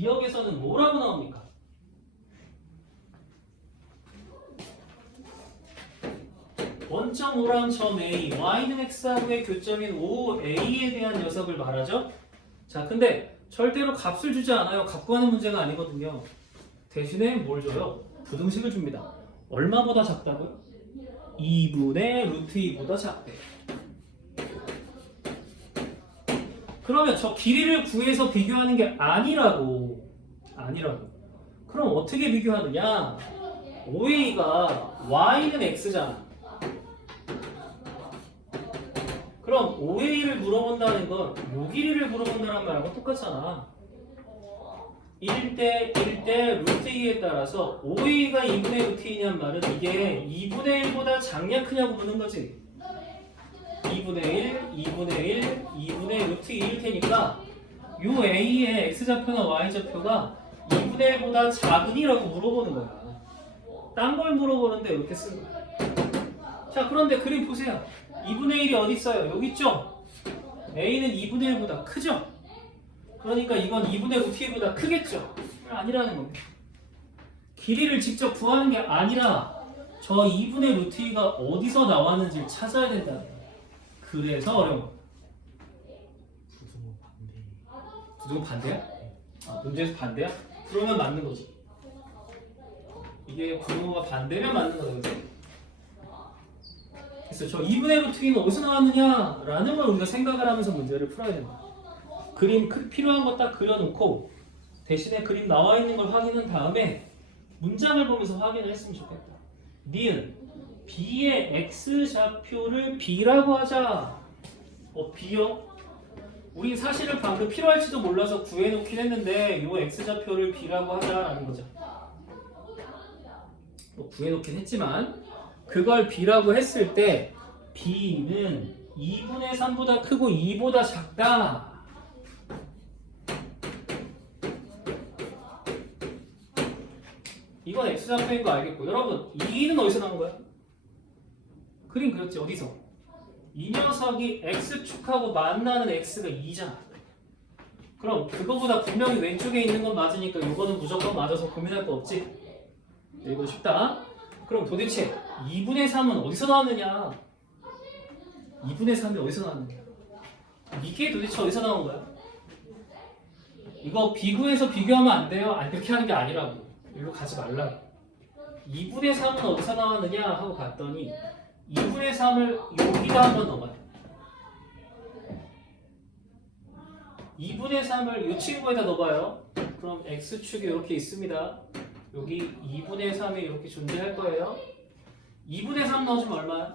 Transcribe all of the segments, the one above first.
기억에서는 뭐라고 나옵니까? 원점 O랑 점 A, Y는 X하고의 교점인 OA에 대한 녀석을 말하죠. 자, 근데 절대로 값을 주지 않아요. 갖고 하는 문제가 아니거든요. 대신에 뭘 줘요? 부등식을 줍니다. 얼마보다 작다고요? 2분의 루트 2보다 작대. 그러면 저 길이를 구해서 비교하는 게 아니라고. 그럼 어떻게 비교하느냐? OA가 Y는 X잖아. 그럼 OA를 물어본다는 건 요 길이를 물어본다는 말하고 똑같잖아. 1대 1대 루트 2에 따라서 OA가 2분의 루트 2냔 말은 이게 2분의 1보다 작냐 크냐고 묻는 거지. 2분의 1, 2분의 1, 2분의 루트 2일 테니까 요 A의 X좌표나 Y좌표가 2분의 1보다 작으니라고 물어보는 거야. 딴 걸 물어보는데 이렇게 쓰는 거야. 자, 그런데 그림 보세요. 2분의 1이 어디 있어요? 여기 있죠? A는 2분의 1보다 크죠? 그러니까 이건 2분의 루트 2보다 크겠죠? 아니라는 겁니다. 길이를 직접 구하는 게 아니라 저 2분의 루트 2가 어디서 나왔는지를 찾아야 된다는 거예요. 그래서 어려운 거예요. 부등호 반대야? 아, 문제에서 반대야? 그러면 맞는 거지. 이게 부등호가 반대면 맞는 거거든요. 그래서 저 2분의 루트 2는 어디서 나왔느냐 라는 걸 우리가 생각을 하면서 문제를 풀어야 된다. 그림 필요한 거 딱 그려놓고 대신에 그림 나와 있는 걸 확인한 다음에 문장을 보면서 확인을 했으면 좋겠다. 니은 B의 X좌표를 B라고 하자. B요? 우리 사실을 방금 필요할지도 몰라서 구해놓긴 했는데 요 X좌표를 B라고 하자라는 거죠. 구해놓긴 했지만 그걸 B라고 했을 때 B는 2분의 3보다 크고 2보다 작다. 이건 X좌표인 거 알겠고, 여러분 2는 어디서 나온 거야? 그림 그렸지? 어디서? 이 녀석이 X축하고 만나는 X가 2잖아. 그럼 그거보다 분명히 왼쪽에 있는 건 맞으니까 이거는 무조건 맞아서 고민할 거 없지? 네, 이거 쉽다. 그럼 도대체 2분의 3은 어디서 나왔느냐? 2분의 3이 어디서 나왔느냐? 이게 도대체 어디서 나온 거야? 이거 비구해서 비교하면 안 돼요. 안 그렇게 하는 게 아니라고. 이리로 가지 말라고. 2분의 3은 어디서 나왔느냐 하고 봤더니 2분의 3을 여기다 한번 넣어봐요. 2분의 3을 이 친구에다 넣어봐요. 그럼 X축이 이렇게 있습니다. 여기 2분의 3이 이렇게 존재할 거예요. 2분의 3 넣어주면 얼마야?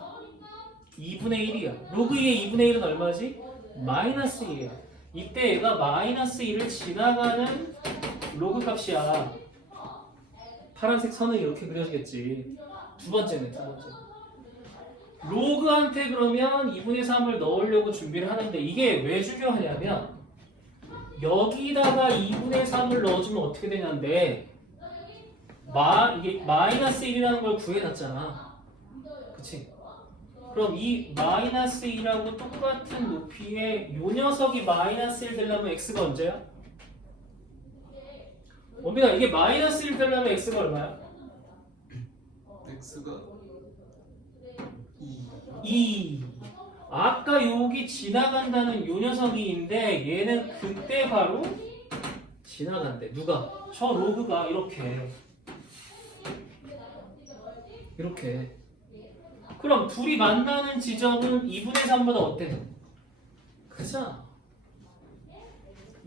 2분의 1이야. 로그 2의 2분의 1은 얼마지? 마이너스 1이야. 이때 얘가 마이너스 1을 지나가는 로그 값이야. 파란색 선은 이렇게 그려지겠지. 두 번째는. 로그한테 그러면 2분의 3을 넣으려고 준비를 하는데 이게 왜 중요하냐면 여기다가 2분의 3을 넣어주면 어떻게 되냐인데 이게 마이너스 1이라는 걸 구해놨잖아. 그치? 그럼 이 마이너스 2하고 똑같은 높이의 요 녀석이 마이너스 1 되려면 x가 언제야? 뭡니다. 이게 마이너스 1 되려면 x가 얼마야? x가 2. 아까 여기 지나간다는 요 녀석이인데 얘는 그때 바로 지나간대. 누가? 저 로그가 이렇게. 그럼 둘이 만나는 지점은 2분의 3보다 어때? 크잖아.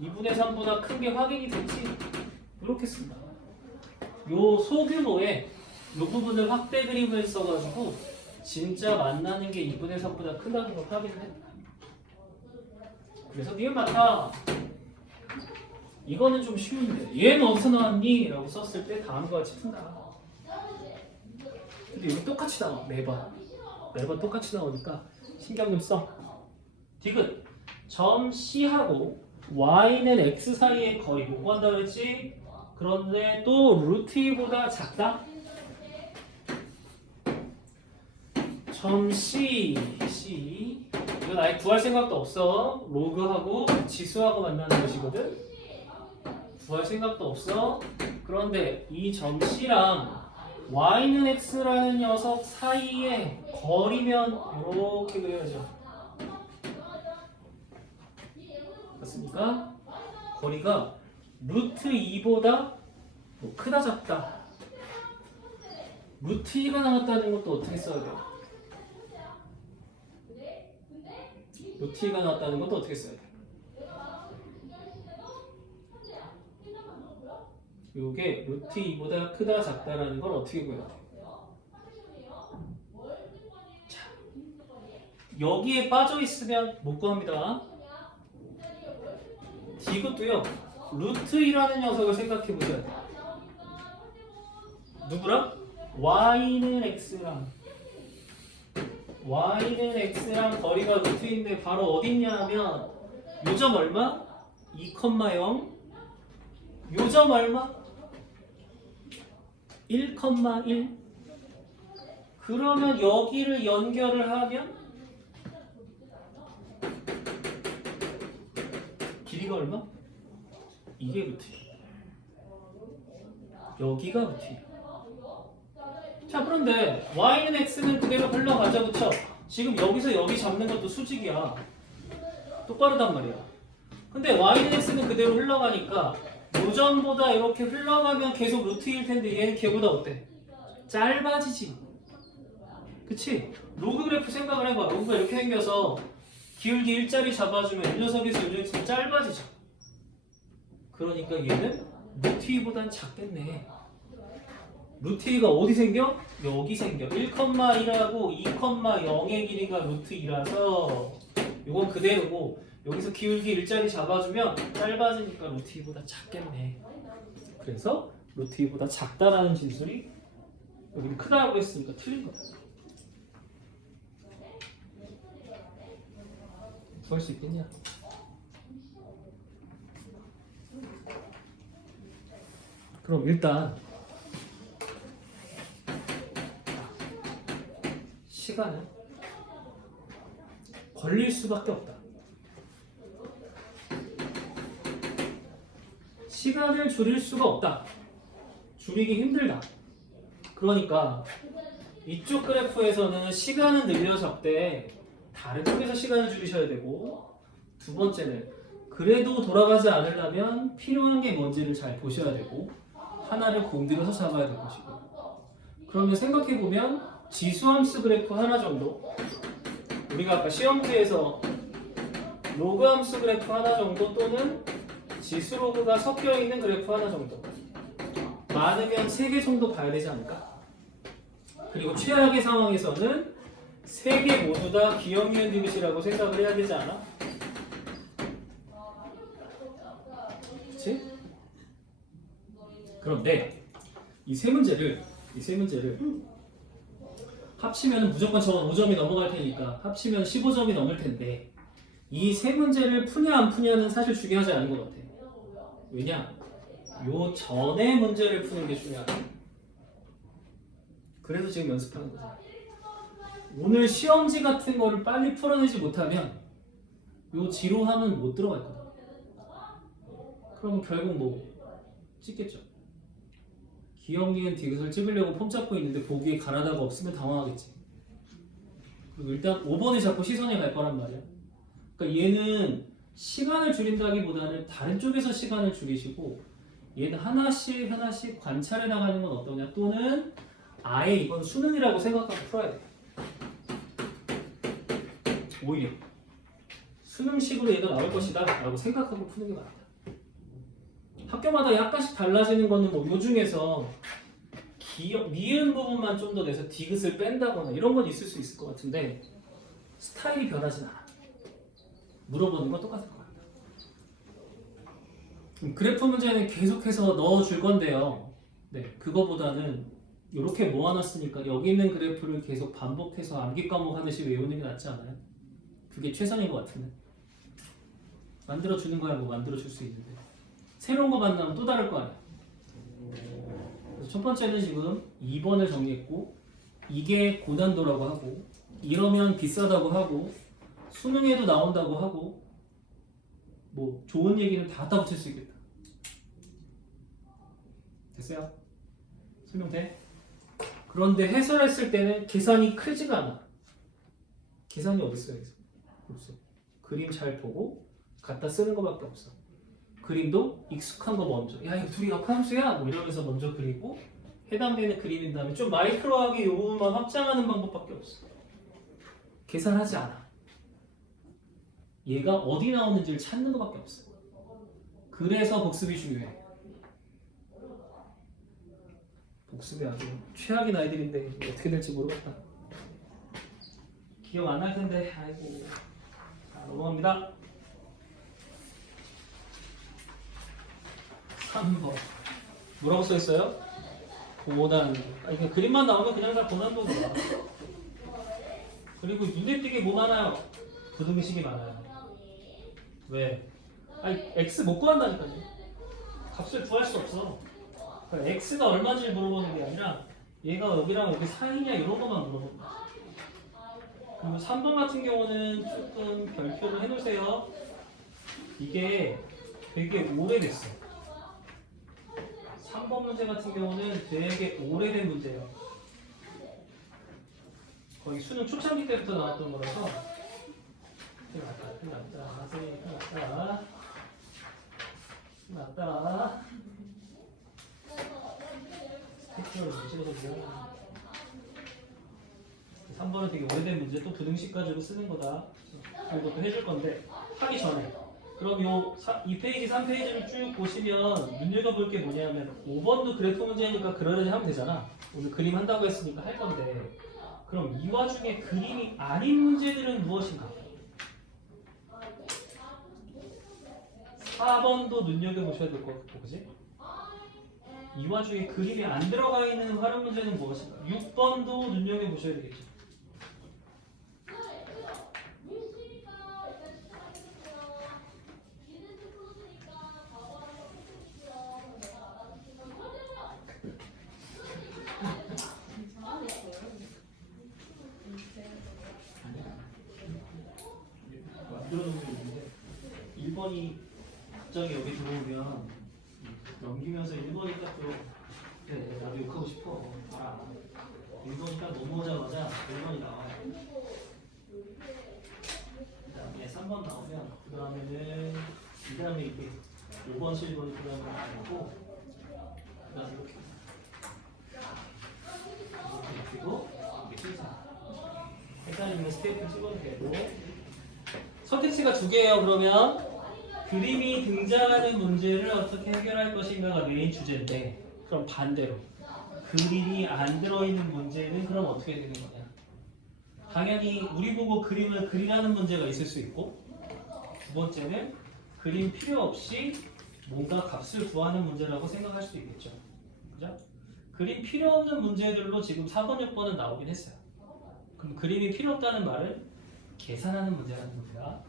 2분의 3보다 큰 게 확인이 됐지? 이렇게 쓴다. 요 소규모의 요 부분을 확대 그림을 써가지고 진짜 만나는 게 2분의 3보다 크다는 걸 확인을 했다. 그래서 니은 맞다. 이거는 좀 쉬운데 얘는 어디서 나왔니? 라고 썼을 때 다음과 같이 푼다. 근데 여기 똑같이 나와. 매번 똑같이 나오니까 신경 좀 써. 디귿 점 C하고 Y는 X 사이의 거리 못 구한다 그랬지? 그런데 또 루트 2보다 작다? 점 C 이건 아예 구할 생각도 없어. 로그하고 지수하고 만나는 것이거든. 구할 생각도 없어. 그런데 이 점 C랑 y는 x라는 녀석 사이에 거리면 이렇게 그려야죠. 맞습니까? 거리가 루트 2보다 뭐 크다 작다. 루트 2가 나왔다는 것도 어떻게 써야 돼요? 루트 2가 나왔다는 것도 어떻게 써야 돼요? 이게 루트 2보다 크다 작다라는 걸 어떻게 구해야 돼요? 자, 여기에 빠져 있으면 못 구합니다. 이것도요. 루트 2라는 녀석을 생각해 보셔야 돼요. 누구랑? y는 x랑 거리가 루트인데 바로 어딨냐 하면 요점 얼마? 2,0 요점 얼마? 1,1 그러면 여기를 연결을 하면 길이가 얼마? 이게 루트예요. 여기가 루트예요. 자, 그런데 y는 x는 그대로 흘러가죠, 그쵸? 지금 여기서 여기 잡는 것도 수직이야. 똑바르단 말이야. 근데 y는 x는 그대로 흘러가니까 요점보다 이렇게 흘러가면 계속 루트일 텐데 얘는 걔보다 어때? 짧아지지. 그치? 로그 그래프 생각을 해봐. 로그가 이렇게 생겨서 기울기 일자리 잡아주면 이 녀석에서 이 녀석이 짧아지죠. 그러니까 얘는 루트 2보단 작겠네. 루트 2가 어디 생겨? 여기 생겨. 1,1하고 2,0의 길이가 루트 2라서 이건 그대로고 여기서 기울기 일자리 잡아주면 짧아지니까 루트 2보다 작겠네. 그래서 루트 2보다 작다라는 진술이 여기는 크다고 했으니까 틀린 거야. 구할 수 있겠냐? 그럼 일단 시간은 걸릴 수밖에 없다. 시간을 줄일 수가 없다. 줄이기 힘들다. 그러니까 이쪽 그래프에서는 시간은 늘려 적되 다른 쪽에서 시간을 줄이셔야 되고, 두 번째는 그래도 돌아가지 않으려면 필요한 게 뭔지를 잘 보셔야 되고 하나를 공들여서 잡아야 될 것이고, 그러면 생각해보면 지수함수 그래프 하나 정도, 우리가 아까 시험지에서 로그함수 그래프 하나 정도 또는 지수 로그가 섞여있는 그래프 하나 정도, 많으면 3개 정도 봐야 되지 않을까? 그리고 최악의 상황에서는 3개 모두 다 기억 니은 디귿이라고 생각을 해야 되지 않아? 그치? 그런데 이 세 문제를 합치면 무조건 저 5점이 넘어갈 테니까 합치면 15점이 넘을 텐데, 이 세 문제를 푸냐 안 푸냐는 사실 중요하지 않은 것 같아. 왜냐? 요 전에 문제를 푸는 게 중요하다. 그래서 지금 연습하는 거죠. 오늘 시험지 같은 거를 빨리 풀어내지 못하면 요 지루함은 못 들어갈 거다. 그러면 결국 뭐 찍겠죠. 기억 니은 디귿을 찍으려고 폼 잡고 있는데 보기에 가나다가 없으면 당황하겠지. 그리고 일단 5번에 자꾸 시선이 갈 거란 말이야. 그러니까 얘는 시간을 줄인다기보다는 다른 쪽에서 시간을 줄이시고, 얘는 하나씩 관찰해 나가는 건 어떠냐, 또는 아예 이건 수능이라고 생각하고 풀어야 돼. 오히려 수능식으로 얘가 나올 것이다 라고 생각하고 푸는 게 맞다. 학교마다 약간씩 달라지는 거는 뭐 요 중에서 니은 부분만 좀 더 내서 디귿을 뺀다거나 이런 건 있을 수 있을 것 같은데 스타일이 변하진 않아. 물어보는 건 똑같을 것 같다. 그래프 문제는 계속해서 넣어줄 건데요. 네, 그거보다는 이렇게 모아놨으니까 여기 있는 그래프를 계속 반복해서 암기 과목 하듯이 외우는 게 낫지 않아요? 그게 최선인 것 같은데. 만들어주는 거야 뭐 만들어줄 수 있는데 새로운 거 만나면 또 다를 거 아니야. 그래서 첫 번째는 지금 2번을 정리했고, 이게 고난도라고 하고, 이러면 비싸다고 하고, 수능에도 나온다고 하고, 뭐 좋은 얘기는 다 갖다 붙일 수 있겠다. 됐어요? 설명돼? 그런데 해설했을 때는 계산이 크지가 않아. 계산이 어딨어요? 없어. 그림 잘 보고 갖다 쓰는 것밖에 없어. 그림도 익숙한 거 먼저. 야 이거 둘이 역함수야? 뭐 이러면서 먼저 그리고 해당되는 그림인 다음에 좀 마이크로하게 이 부분만 확장하는 방법밖에 없어. 계산하지 않아. 얘가 어디 나오는지를 찾는 것밖에 없어. 그래서 복습이 중요해. 복습이 아주 최악인 아이들인데 어떻게 될지 모르겠다. 기억 안 날 텐데 아이고. 자, 넘어갑니다. 3번 뭐라고 써있어요? 고난도. 이게 그림만 나오면 그냥 다 고난도인 거야. 그리고 눈에 띄게 뭐 많아요? 부등식이 많아요. 왜? 아니 x 못 구한다니까요. 값을 구할 수 없어. 그러니까 x가 얼마인지 물어보는 게 아니라 얘가 여기랑 여기 사이냐 이런 것만 물어보는 거야. 그리고 3번 같은 경우는 조금 별표를 해놓으세요. 이게 되게 오래됐어. 3번 문제 같은 경우는 되게 오래된 문제예요. 거의 수능 초창기 때부터 나왔던 거라서 끝났다. 스티커를 붙여서 3번은 되게 오래된 문제, 또 부등식 가지고 쓰는 거다. 이것도 해줄 건데 하기 전에 그럼 이 페이지 3페이지를 쭉 보시면 눈여겨볼 게 뭐냐면 5번도 그래프 문제니까 그러려니 하면 되잖아. 오늘 그림 한다고 했으니까 할 건데 그럼 이 와중에 그림이 아닌 문제들은 무엇인가? 4번도 눈여겨보셔야 될 것 같고, 그지? 이 와중에 그림이 안 들어가 있는 활용 문제는 무엇인가? 6번도 눈여겨보셔야 되겠죠. 만들어놓은 게 있는데 1번이 갑자기 여기 들어오면 넘기면서 1번이 딱 들어. 그래, 나도 욕하고 싶어. 알아. 1번이 딱 넘어오자마자 1번이 나와요. 그 다음에 3번 나오면 그 다음에는 이 다음에 이렇게 5번, 7번이 그 다음에 나오고 그 다음에 이렇게 그리고 이게 순서. 헷갈리면 스테이프 찍어도 되고 선택지가 두 개예요. 그러면 그림이 등장하는 문제를 어떻게 해결할 것인가가 메인 주제인데 그럼 반대로 그림이 안 들어있는 문제는 그럼 어떻게 되는 거냐? 당연히 우리 보고 그림을 그리라는 문제가 있을 수 있고 두 번째는 그림 필요 없이 뭔가 값을 구하는 문제라고 생각할 수도 있겠죠. 그죠? 그림 필요 없는 문제들로 지금 4번, 6번은 나오긴 했어요. 그럼 그림이 필요 없다는 말은 계산하는 문제라는 겁니다.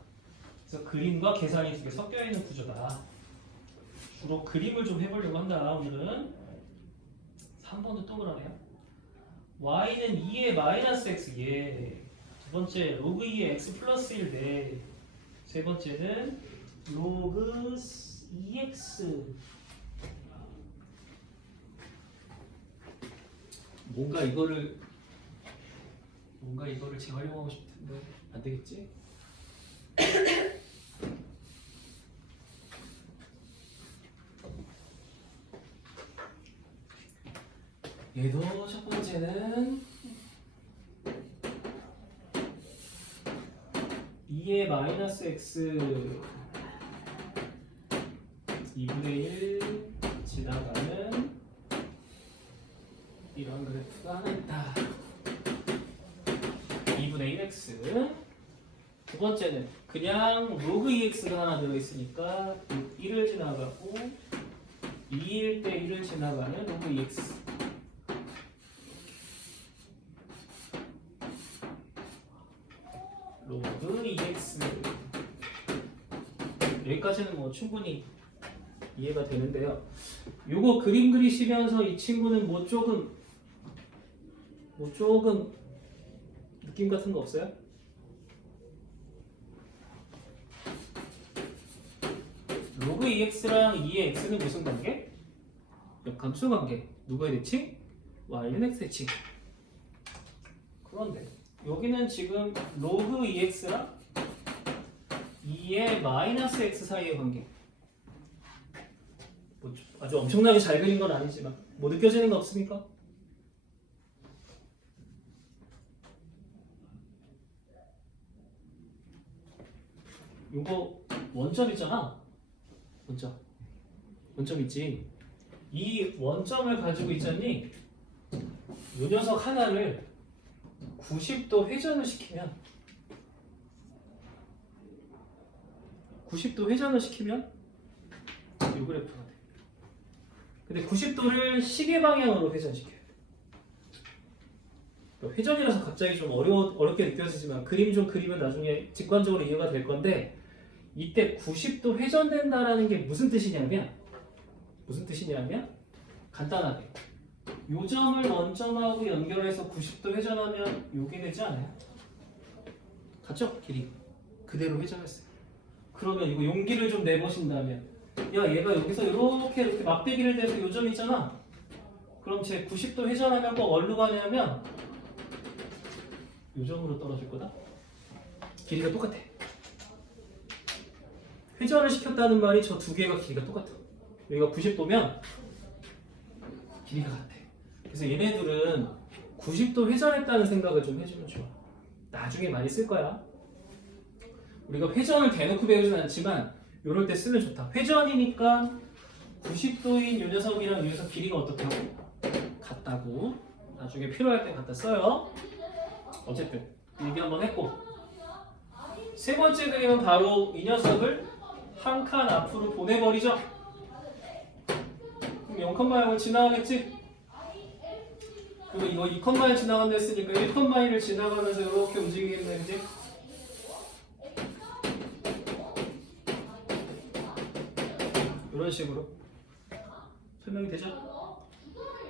그래서 그림과 계산이 두 개 섞여 있는 구조다. 주로 그림을 좀 해보려고 한다. 오늘은 3번도 또 그러네요. y는 2의 마이너스 x 예. 두 번째 로그 2의 x 플러스 1 네. 세 번째는 로그 2x 뭔가 이거를 재활용하고 싶은데 안 되겠지? 얘도 첫 번째는 2의 마이너스 x 2분의 1 지나가는 이런 그래프가 하나 있다. 2분의 1x. 두 번째는 그냥 로그 2x가 하나 들어있으니까 1을 지나가고 2일 때 1을 지나가는 로그 2x. 로그 2x. 여기까지는 뭐 충분히 이해가 되는데요. 요거 그림 그리시면서 이 친구는 뭐 조금 느낌 같은 거 없어요? 로그 2x랑 2의 x는 무슨 관계? 역함수 관계. 누구의 대칭? y는 x 대칭. 그런데 여기는 지금 로그 2x랑 2의 마이너스 x 사이의 관계. 뭐 아주 엄청나게 잘 그린 건 아니지만 뭐 느껴지는 거 없습니까? 이거 원점 있잖아. 원점 있지. 이 원점을 가지고 있잖니. 이 녀석 하나를 90도 회전을 시키면 90도 회전을 시키면 이 그래프가 돼. 근데 90도를 시계 방향으로 회전시켜요. 회전이라서 갑자기 좀 어렵게 느껴지지만 그림 좀 그리면 나중에 직관적으로 이해가 될 건데, 이때 90도 회전된다라는 게 무슨 뜻이냐면 간단하게 요 점을 원점하고 연결해서 90도 회전하면 요게 되지 않아요? 같죠? 길이 그대로 회전했어요. 그러면 이거 용기를 좀 내보신다면, 야 얘가 여기서 이렇게 막대기를 대서 요 점 있잖아. 그럼 제 90도 회전하면 꼭 어디로 가냐면 요 점으로 떨어질 거다. 길이가 똑같아. 회전을 시켰다는 말이 저 두 개가 길이가 똑같아. 여기가 90도면 길이가 같아. 그래서 얘네들은 90도 회전했다는 생각을 좀 해주면 좋아. 나중에 많이 쓸 거야. 우리가 회전을 대놓고 배우진 않지만 이럴 때 쓰면 좋다. 회전이니까 90도인 요 녀석이랑 이 녀석 길이가 어떻게 하고? 같다고. 나중에 필요할 때 갖다 써요. 어쨌든 얘기 한번 했고, 세 번째 그림은 바로 이 녀석을 한 칸 앞으로 보내버리죠. 그럼 0,0을 지나가겠지? 그리고 이거 2,1 지나간다 했으니까 1,1을 지나가면서 이렇게 움직이겠네, 그지? 이런 식으로 설명이 되죠?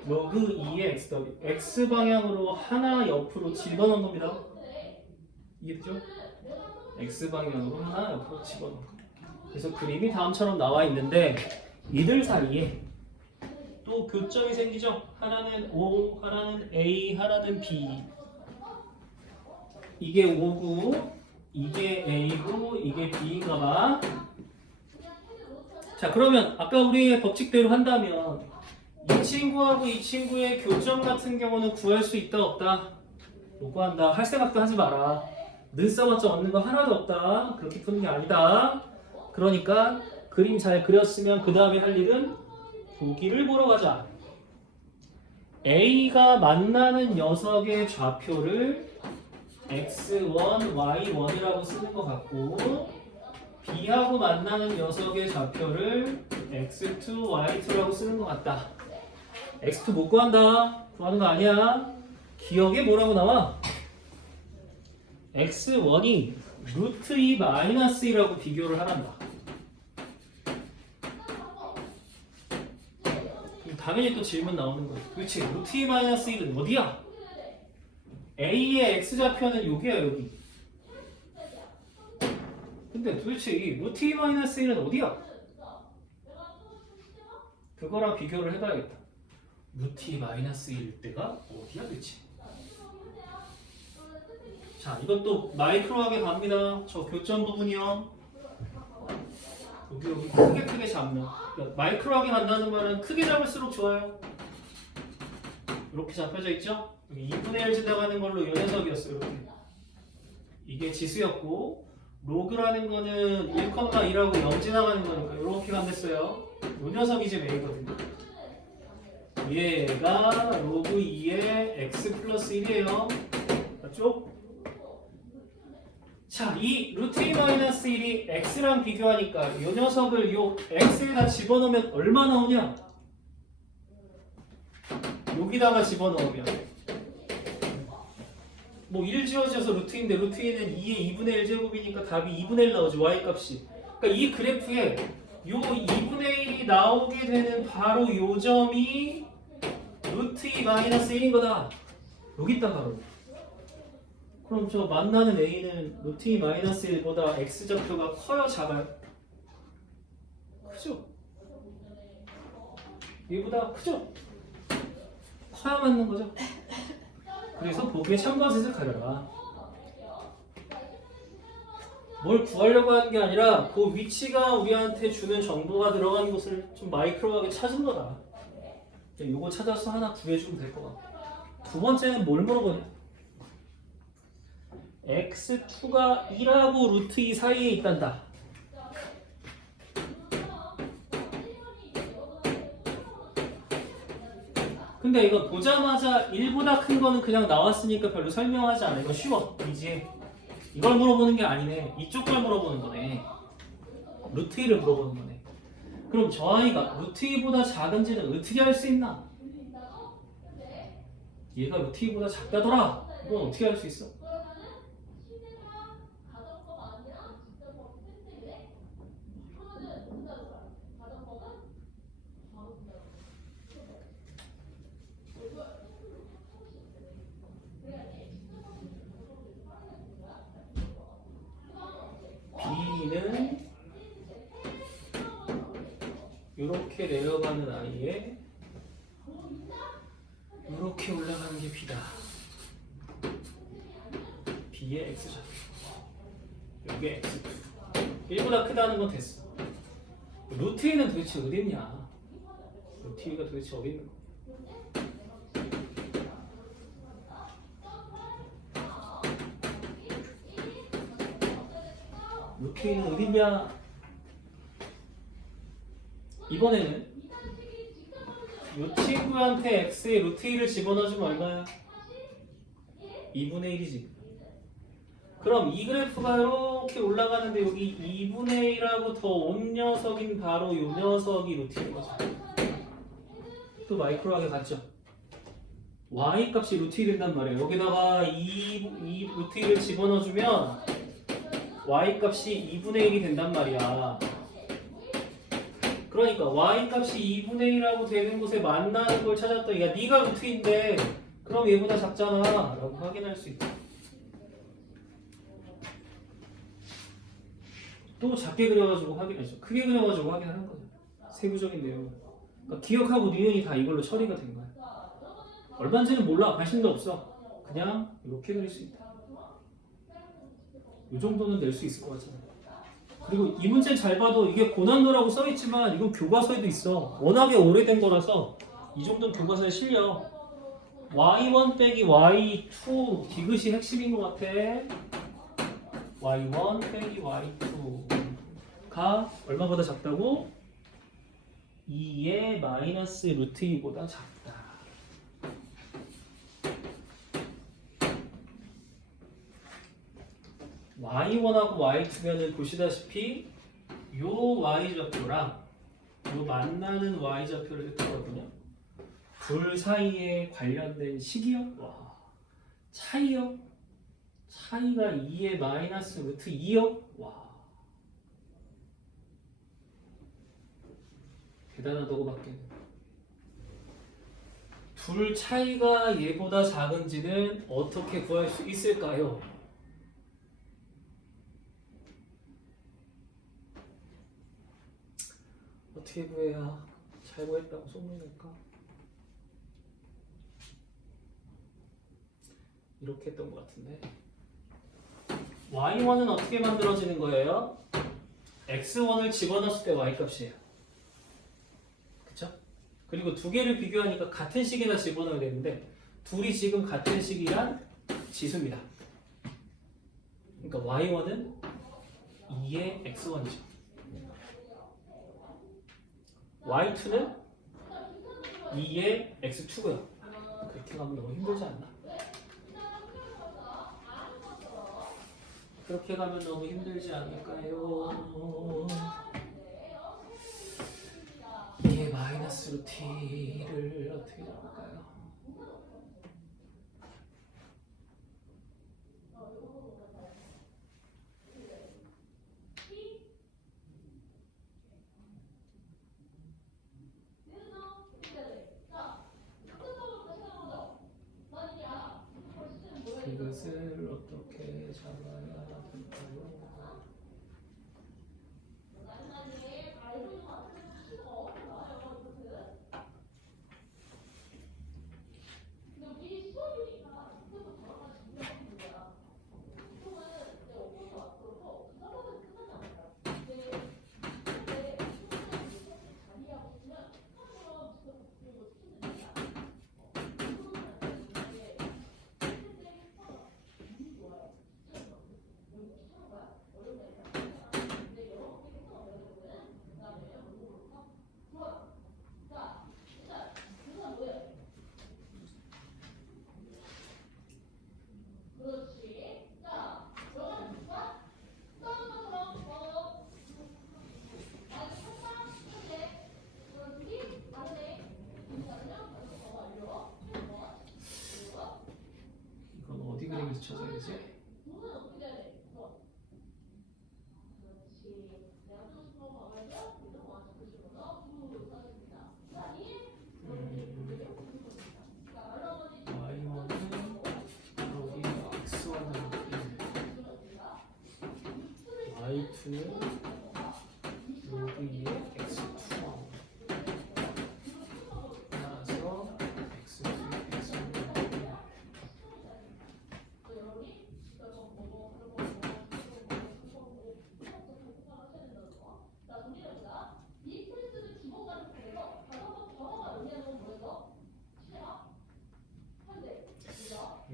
로그 2의 x 더하기 x 방향으로 하나 옆으로 집어넣은 겁니다. 이해되죠? x 방향으로 하나 옆으로 집어넣은 거. 그래서 그림이 다음처럼 나와 있는데, 이들 사이에 또 교점이 생기죠? 하나는 O, 하나는 A, 하나는 B. 이게 O고, 이게 A고, 이게 B인가 봐. 자, 그러면 아까 우리의 법칙대로 한다면 이 친구하고 이 친구의 교점 같은 경우는 구할 수 있다 없다? 못 구한다. 할 생각도 하지 마라. 늘 써봤자 얻는 거 하나도 없다. 그렇게 푸는 게 아니다. 그러니까 그림 잘 그렸으면 그 다음에 할 일은 보기를 보러 가자. A가 만나는 녀석의 좌표를 x1, y1이라고 쓰는 것 같고, B하고 만나는 녀석의 좌표를 x2, y2라고 쓰는 것 같다. x2 못 구한다. 구하는 거 아니야. 기억에 뭐라고 나와? x1이 루트 2 마이너스 2라고 비교를 하란다. 당연히 또 질문 나오는 거야. 도대체 루트 2 마이너스 1은 어디야? A의 x좌표는 여기야, 여기. 근데 도대체 이 루트 2 마이너스 1은 어디야? 그거랑 비교를 해봐야겠다. 루트 2 마이너스 1일 때가 어디야 도대체? 자, 이것도 마이크로하게 갑니다. 저 교점 부분이요. 여기 크게 잡는. 마이크로하게 간다는 말은 크게 잡을수록 좋아요. 이렇게 잡혀져 있죠? 여기 2분의 1 지나가는 걸로 이 녀석이었어요. 이렇게. 이게 지수였고, 로그라는 거는 1,2라고 0 지나가는 거니까 이렇게 간댔어요. 이 녀석이 지금 A거든요. 얘가 로그 2의 x 플러스 1이에요. 맞죠? 자, 이 루트 2 마이너스 1이 x랑 비교하니까 이 녀석을 요 x에다 집어넣으면 얼마 나오냐? 여기다가 집어넣으면 뭐 1 지워져서 루트인데 루트 2는 2의 2분의 1 제곱이니까 답이 2분의 1 나오죠. y값이. 그러니까 이 그래프에 요 2분의 1이 나오게 되는 바로 요 점이 루트 2 마이너스 1인 거다. 여기 있다 바로. 그럼 저 만나는 A는 루트 2 마이너스 1보다 x좌표가 커요, 작아요? 그죠? 얘보다 크죠? 커야 맞는 거죠. 그래서 보기에 참고한 셋을 가려라. 뭘 구하려고 하는 게 아니라 그 위치가 우리한테 주는 정보가 들어간 곳을 좀 마이크로하게 찾은 거다. 요거 찾아서 하나 구해주면 될 것 같아. 두 번째는 뭘 물어보냐? x2가 1하고 루트 2 사이에 있단다. 근데 이거 보자마자 1보다 큰 거는 그냥 나왔으니까 별로 설명하지 않아. 이거 쉬워. 이제 이걸 물어보는 게 아니네. 이쪽 걸 물어보는 거네. 루트 2를 물어보는 거네. 그럼 저 아이가 루트 2보다 작은지는 어떻게 알 수 있나? 얘가 루트 2보다 작다더라. 이건 어떻게 알 수 있어? B는 이렇게 내려가는 아이에 이렇게 올라가는 게 B다. B의 X좌표. 이게 X2. 1보다 크다는 건 됐어. 루트 2는 도대체 어디 있냐? 루트 2가 도대체 어디 있는 거야? 루트 2는 어디 있냐? 이번에는 이 친구한테 x에 루트 2를 집어넣어주면 얼마야? 2분의 1이지. 그럼 이 그래프가 이렇게 올라가는데 여기 2분의 1하고 더 온 녀석인 바로 이 녀석이 루트 1인 거죠. 또 마이크로하게 같죠? y 값이 루트 1 된단 말이에요. 여기다가 이 루트 1을 집어넣어주면 y 값이 2분의 1이 된단 말이야. 그러니까 y 값이 2분의 1하고 되는 곳에 만나는 걸 찾았더니 야 네가 루트인데 그럼 얘보다 작잖아 라고 확인할 수 있다. 또 작게 그려가지고 확인하죠. 크게 그려가지고 확인하는 거죠. 세부적인 내용을. 그러니까 기억하고 니은이 다 이걸로 처리가 된 거야. 얼마인지는 몰라. 관심도 없어. 그냥 이렇게 그릴 수 있다. 이 정도는 낼 수 있을 것 같잖아. 그리고 이 문제 잘 봐도 이게 고난도라고 써있지만 이건 교과서에도 있어. 워낙에 오래된 거라서 이 정도는 교과서에 실려. y1 빼기 y2 디귿이 핵심인 것 같아. y1 빼기 y2가 얼마보다 작다고? 2의 마이너스 루트 2보다 작다. y1하고 y2면은 보시다시피 요 y좌표랑 요 만나는 y좌표를 했거든요. 둘 사이에 관련된 식이요? 와, 차이요? 차이가 2의 마이너스 루트 2요? 와, 대단하다고 밖에. 둘 차이가 얘보다 작은지는 어떻게 구할 수 있을까요? 어떻게 구해야 잘 구했다고 소문이 날까? 이렇게 했던 것 같은데. y1은 어떻게 만들어지는 거예요? x1을 집어넣었을 때 y값이에요. 그쵸? 그리고 두 개를 비교하니까 같은 식에다 집어넣어야 되는데 둘이 지금 같은 식이란 지수입니다. 그러니까 y1은 2의 x1이죠. y2는 2의 x2고요. 그렇게 가면 너무 힘들지 않나? 그렇게 가면 너무 힘들지 않을까요? 2의 마이너스 루트를 어떻게 잡을까요? 이것을 어떻게 잡아야 될까요? 그지? y2는 로그 2의 x2 따라서 x2, x1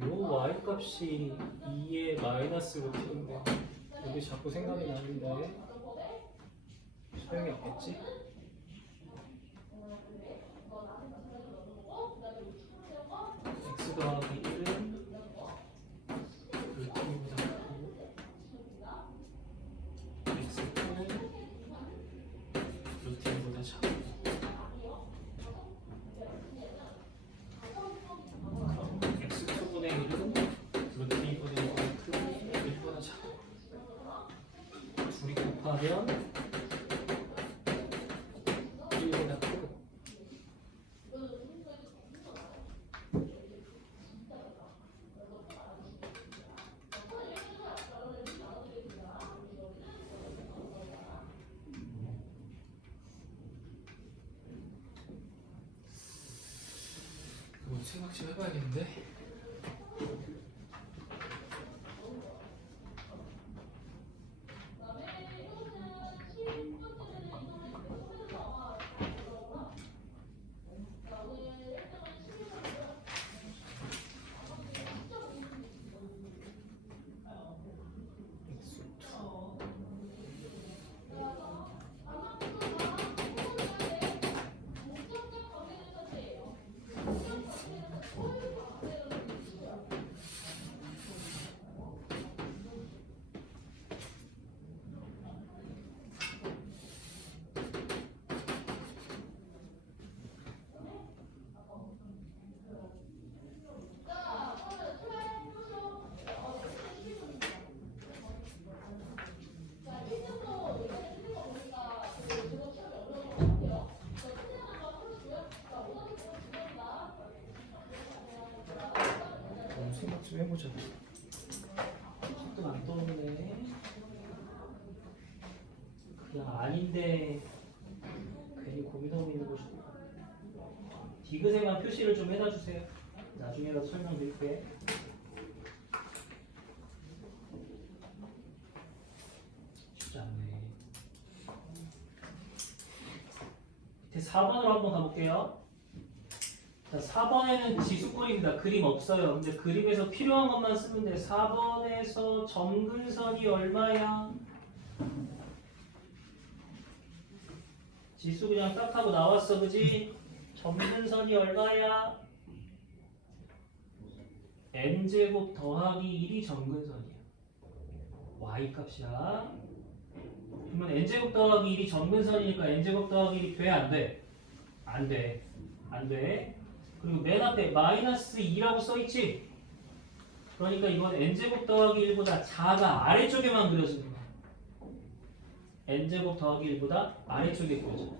요 y값이 2의 마이너스 루트인데 여기 자꾸 생각이 나는데 소용이 없겠지? x 더하기 1은 루트보다 크고 x2는 루트보다 작고 x2분의 1은 루트 2분의 1보다 크고 1보다 작고 둘이 곱하면 1보다 크고 뭐 생각 좀 해봐야겠는데 생각 좀 해보자. 또 안 떠오르네. 그냥 아닌데 괜히 고민하고 있는 거죠. 디귿에만 표시를 좀 해놔주세요. 나중에라도 설명드릴게. 쉽지 않네. 밑에 4번으로 한번 가볼게요. 자, 4번에는 지수꼴입니다. 그림 없어요. 근데 그림에서 필요한 것만 쓰면 돼. 4번에서 점근선이 얼마야? 지수 그냥 딱 하고 나왔어. 그지? 점근선이 얼마야? n제곱 더하기 1이 점근선이야. y값이야. 그러면 n제곱 더하기 1이 점근선이니까 n제곱 더하기 1이 돼? 안 돼? 안 돼. 안 돼. 그리고 맨 앞에 마이너스 2라고 써있지? 그러니까 이건 n제곱 더하기 1보다 작아. 아래쪽에만 그려지는 거야. n제곱 더하기 1보다 아래쪽에 그려져.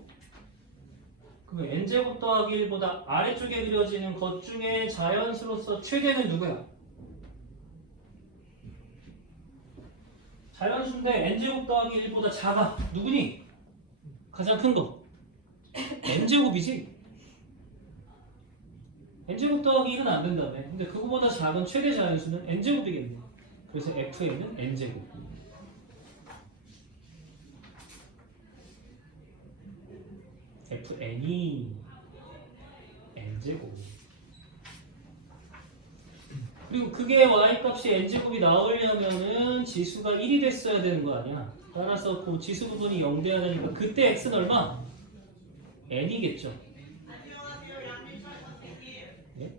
그러면 n제곱 더하기 1보다 아래쪽에 그려지는 것 중에 자연수로서 최대는 누구야? 자연수인데 n제곱 더하기 1보다 작아. 누구니? 가장 큰 거. n제곱이지? n제곱 더하기 1은 안 된다며. 근데 그거보다 작은 최대 자연수는 n제곱이겠네. 그래서 fn은 n제곱. fn이 n제곱. 그리고 그게 y값이 n제곱이 나오려면은 지수가 1이 됐어야 되는 거 아니야. 따라서 그 지수 부분이 0 돼야 되니까 그때 x는 얼마? n이겠죠. 네?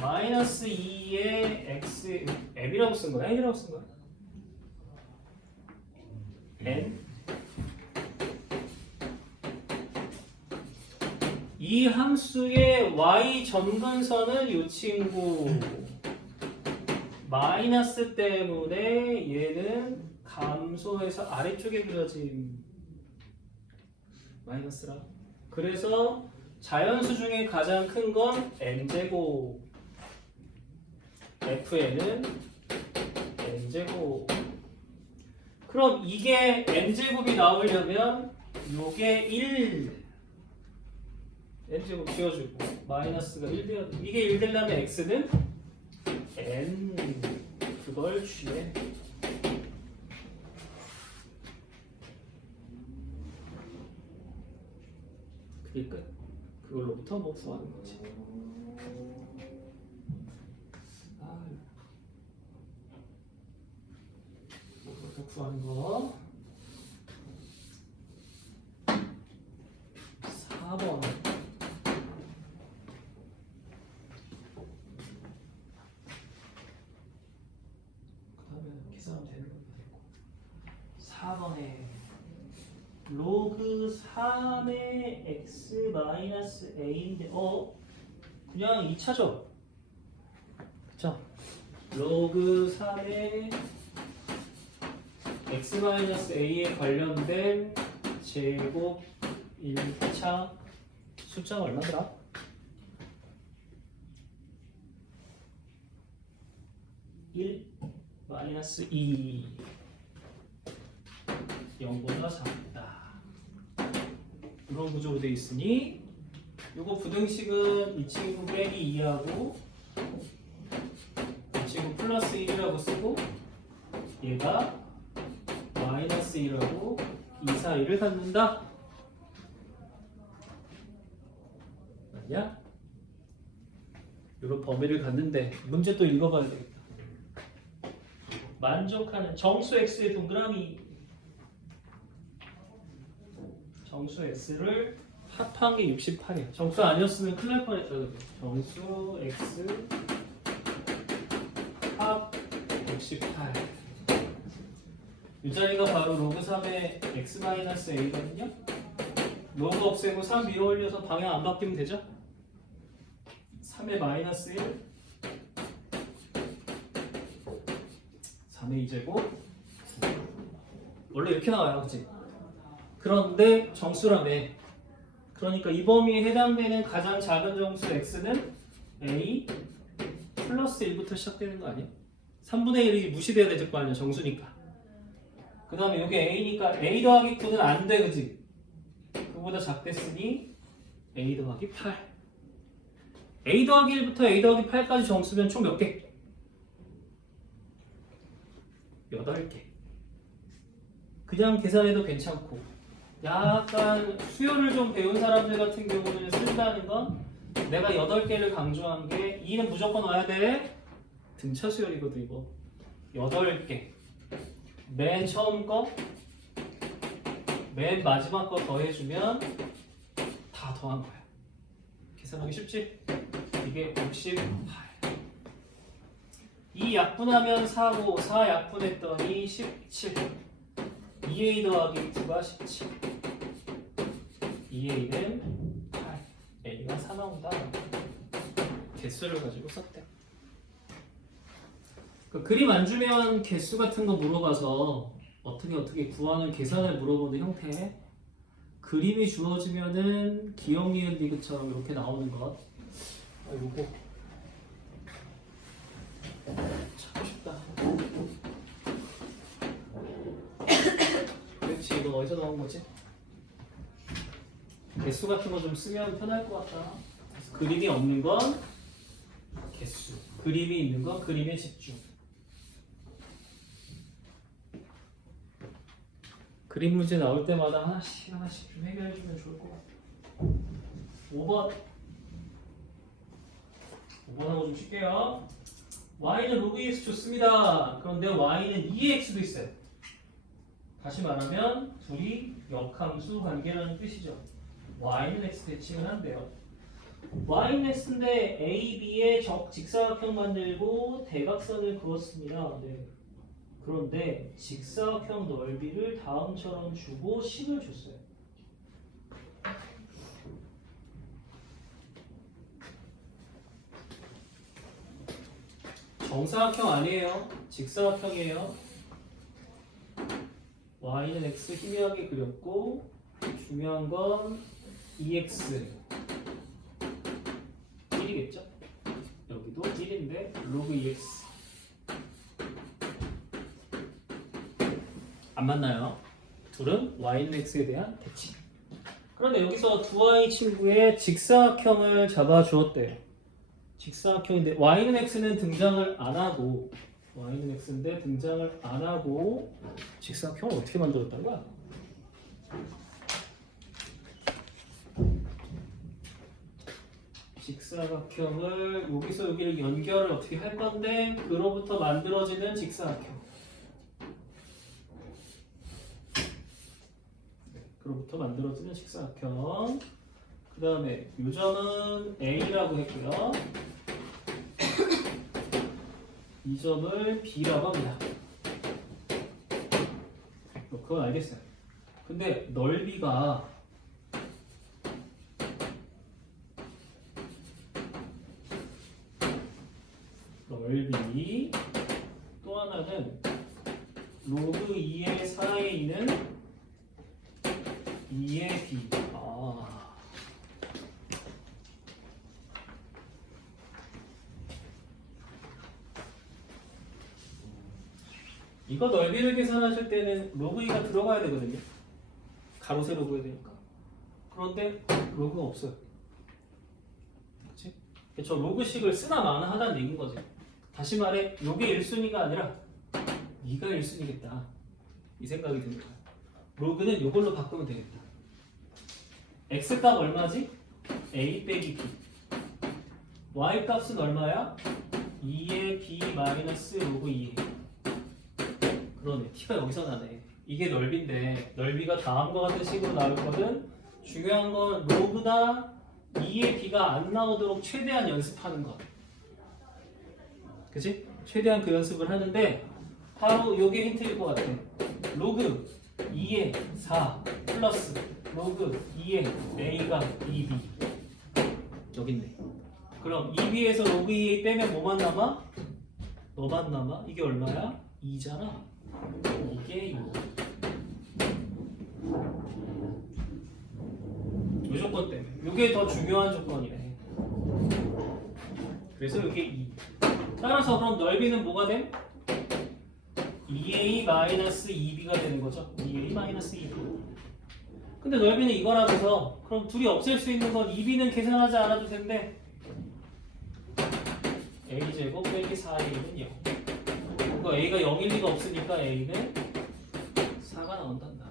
마이너스 2의 x m이라고 쓴 거야? n이라고 쓴 거야? n 이 함수의 y 점근선은 이 친구 마이너스 때문에 얘는 감소해서 아래쪽에 그려짐. 마이너스라. 그래서 자연수 중에 가장 큰 건 n제곱. fn은 n제곱. 그럼 이게 n제곱이 나오려면 요게 1 n제곱 지워주고 마이너스가 1 돼야 돼. 이게 1 되려면 x는 n 그걸 취해. 그게 끝. 그걸로부터 뭐 구하는 거지. 뭐부터 구하는 거? 4번. 그다음에 계산하면 되는 거 되고. 4번에 로그 3의 x 마이너스 a인데 그냥 2차죠. 그쵸? 로그 3의 x 마이너스 a에 관련된 제곱 1차 숫자가 얼마더라? 1 마이너스 2 0보다 작다. 이런 구조로 되어 있으니 요거 부등식은 이 친구 빼기 2하고 이 친구 플러스 1이라고 쓰고 얘가 마이너스 1하고 2 사이를 갖는다. 맞냐? 요런 범위를 갖는데 문제 또 읽어봐야 되겠다. 만족하는 정수 x의 동그라미. 정수 x를 합한 게 68이야. 정수 아니었으면 큰일 날 뻔했다. 정수 x 합 68. 이 자리가 바로 로그 3의 x-a거든요. 로그 없애고 3 밀어 올려서 방향 안 바뀌면 되죠? 3의 마이너스 1 3의 2제곱 원래 이렇게 나와요. 그치? 그런데 정수라며. 그러니까 이 범위에 해당되는 가장 작은 정수 x는 a 플러스 1부터 시작되는 거 아니야? 3분의 1이 무시돼야 될 거 아니야. 정수니까. 그 다음에 이게 a니까 a 더하기 9는 안 돼. 그지? 그보다 작댔으니 a 더하기 8. a 더하기 1부터 a 더하기 8까지 정수면 총 몇 개? 8개. 그냥 계산해도 괜찮고 약간 수요를 좀 배운 사람들 같은 경우는 쓴다는 건 내가 8개를 강조한 게 2는 무조건 와야 돼. 등차 수열이거든 이거. 8개. 맨 처음 거, 맨 마지막 거 더해주면 다 더한 거야. 계산하기 쉽지? 이게 58. 2 약분하면 4고 4 약분했더니 17. 2a 더하기 9가 17. 2a는 8. a가 4 나온다. 개수를 가지고 썼대. 그 그림 안 주면 개수 같은 거 물어봐서 어떻게 구하는 계산을 물어보는 형태. 그림이 주어지면은 기억, 니은, 디귿처럼 이렇게 나오는 것. 요거 찾고 싶다. 그렇지, 이거 어디서 나온 거지? 개수 같은 거 좀 쓰면 편할 것 같다. 그림이 없는 건 개수, 그림이 있는 건 그림에 집중. 그림 문제 나올 때마다 하나씩 좀 해결해주면 좋을 것 같아. 5번하고 좀 쉴게요. y는 로그 2x 좋습니다. 그런데 y는 2x도 있어요. 다시 말하면 둘이 역함수 관계라는 뜻이죠. y는 x 대칭을 한대요. y는 x인데 a, b의 직사각형 만들고 대각선을 그었습니다. 네. 그런데 직사각형 넓이를 다음처럼 주고 식을 줬어요. 정사각형 아니에요. 직사각형이에요. y는 x 희미하게 그렸고 중요한 건 2x 1이겠죠? 여기도 1인데 로그 2x 안 맞나요? 둘은 y는 x에 대한 대칭. 그런데 여기서 두 아이 친구의 직사각형을 잡아주었대요. 직사각형인데 y는 x는 등장을 안 하고 y는 x인데 등장을 안 하고 직사각형을 어떻게 만들었다는 거야? 직사각형을 여기서 여기를 연결을 어떻게 할 건데 그로부터 만들어지는 직사각형. 그로부터 만들어지는 직사각형. 그 다음에 이 점은 A라고 했고요. 이 점을 B라고 합니다. 그건 알겠어요. 근데 넓이가 또 하나는 로그 2의 4a는 2의 b. 이거 넓이를 계산하실 때는 로그 2가 들어가야 되거든요. 가로 세로 보여야 되니까. 그런데 로그가 없어요. 그렇지? 저 로그식을 쓰나 마나 하다는 얘기인 거지. 다시 말해, 요게 1순위가 아니라 네가 1순위겠다. 이 생각이 듭니다. 로그는 요걸로 바꾸면 되겠다. x값 얼마지? a 빼기 b. y값은 얼마야? 2의 b 마이너스 로그 2. 그러네. t가 여기서 나네. 이게 넓이인데 넓이가 다음과 같은 식으로 나올 거든. 중요한 건 로그나 2의 b가 안 나오도록 최대한 연습하는 것. 그치? 최대한 그 연습을 하는데 바로 요게 힌트일 것 같아. 로그 2의 4 플러스 로그 2의 a가 2b. 여기 있네. 그럼 2b에서 로그 2a 빼면 뭐만 남아? 너만 남아? 이게 얼마야? 2잖아. 이게 2. 요 조건 때문에. 요게 더 중요한 조건이네. 그래서 이게 2. 따라서 그럼 넓이는 뭐가 돼? 2a-2b가 되는 거죠. 2a-2b. 근데 넓이는 이거라면서 그럼 둘이 없앨 수 있는 건 2b는 계산하지 않아도 된대. a제곱 빼기 4a는 0. 그거 a가 0일 리가 없으니까 a는 4가 나온단다.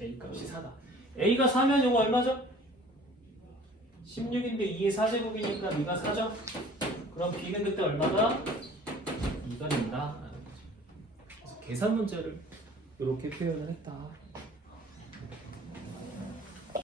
a 값이 4다. a가 4면 이거 얼마죠? 16인데 2의 4제곱이니까 2가 4죠? 그럼 b는 그때 얼마다? 2가 된다. 그래서 계산 문제를 이렇게 표현을 했다.